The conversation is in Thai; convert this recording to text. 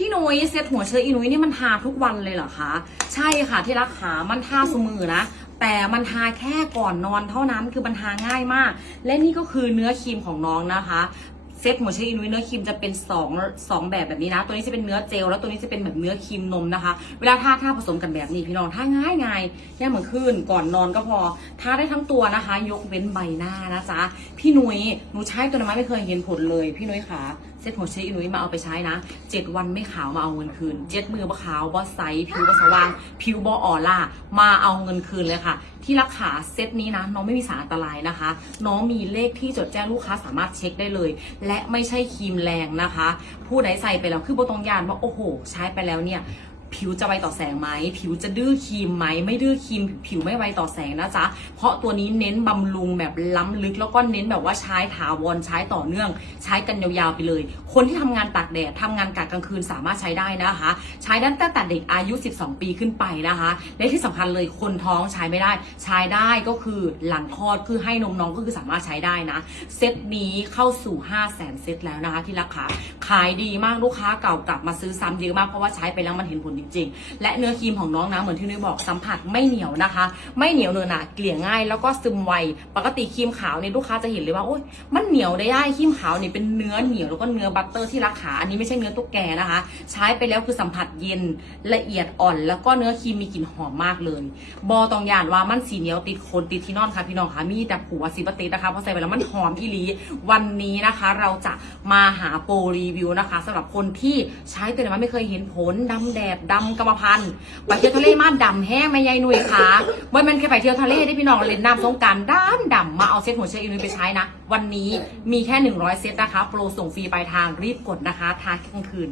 พี่นุ้ยเซ็ตหัวเชื้ออีนุ้ยนี่มันทาทุกวันเลยเหรอคะ ใช่ค่ะที่รักขามันทาสมือนะ แต่มันทาแค่ก่อนนอนเท่านั้นคือมันทาง่ายมาก และนี่ก็คือเนื้อครีมของน้องนะคะเซตหัวเชื้ออีนุ้ยเนื้อครีมจะเป็นสองสองแบบแบบนี้นะ ตัวนี้จะเป็นเนื้อเจลแล้วตัวนี้จะเป็นแบบเนื้อครีมนมนะคะ เวลาทาทาผสมกันแบบนี้พี่น้องทาง่ายง่ายแค่เหมือนขึ้นก่อนนอนก็พอทาได้ทั้งตัวนะคะ ยกเว้นใบหน้านะจ๊ะพี่นุ้ยหนูใช้ตัวนั้นไม่เคยเห็นผลเลย พี่นุ้ยขา เซตหัวเชื้ออีนุ้ยมาเอาไปใช้นะเจ็ดวันไม่ขาวมาเอาเงินคืน เจ็ดมือบ่ขาวบ่ใสผิวบ่สว่าง ผิวบ่ออร่ามาเอาเงินคืนเลยค่ะ ที่รักขาเซตนี้นะ น้องไม่มีสารอันตรายนะคะ น้องมีเลขที่จดแจ้งลูกค้าสามารถเช็คได้เลย และไม่ใช่ครีมแรงนะคะ ผู้ใดใส่ไปแล้วคือบตรงยานว่าโอ้โห ใช้ไปแล้วเนี่ย ผิวจะไวต่อแสงไหม ผิวจะดื้อครีมไหม ไม่ดื้อครีม ผิวไม่ไวต่อแสงนะจ๊ะ เพราะตัวนี้เน้นบำรุงแบบล้ำลึกแล้วก็เน้นแบบว่าใช้ถาวรใช้ต่อเนื่อง ใช้กันยาวๆไปเลย คนที่ทำงานตากแดดทำงานกะกลางคืนสามารถใช้ได้นะคะ ใช้ตั้งแต่เด็กอายุ 12 ปีขึ้นไปนะคะ และที่สำคัญเลยคนท้องใช้ไม่ได้ ใช้ได้ก็คือหลังคลอดคือให้นมน้องก็คือสามารถใช้ได้นะเซตนี้เข้าสู่ 5 0 0แสนเซตแล้วนะคะที่ราคาขายดีมากลูกค้าเก่ากลับมาซื้อซ้ำเยอะมากเพราะว่าใช้ไปแล้วมันเห็นผลจริง ๆ และเนื้อครีมของน้องนะเหมือนที่นุ้ยบอกสัมผัสไม่เหนียวนะคะ ไม่เหนียวเนอะหนะเกลี่ยง่าย แล้วก็ซึมไวปกติครีมขาวเนี่ยลูกค้าจะเห็นเลยว่าโอ๊ยมันเหนียวได้ย่ายครีมขาวเนี่ยเป็นเนื้อเหนียวแล้วก็เนื้อบัตเตอร์ที่ราคาอันนี้ไม่ใช่เนื้อตุ๊กแกนะคะ ใช้ไปแล้วคือสัมผัสเย็นละเอียดอ่อน แล้วก็เนื้อครีมมีกลิ่นหอมมากเลย บอตองยานว่ามันสีเหนียวติดคนติดที่นอนค่ะพี่น้องค่ะมีแต่ผัวซิปตินะคะเพราะใส่ไปแล้วมันหอมอีหลีวันนี้นะคะ เราจะมาหาโปรรีวิวนะคะสำหรับคนที่ใช้ตัวไหนมาไม่เคยเห็นผลดำแดดดำกรรมพันธุ์ไปเที่ยวทะเลมาดำแห้งไม่ใยหนุ่ยค่ะวันมันแค่ไปเที่ยวทะเลได้พี่น้องเล่นน้ำสงการด้านดำมาเอาเซ็ตหัวเชื้ออีนุ้ยไปใช้นะ วันนี้มีแค่ 100 เซตนะคะ โปรส่งฟรีปลายทางรีบกดนะคะทาแค่กลางคืน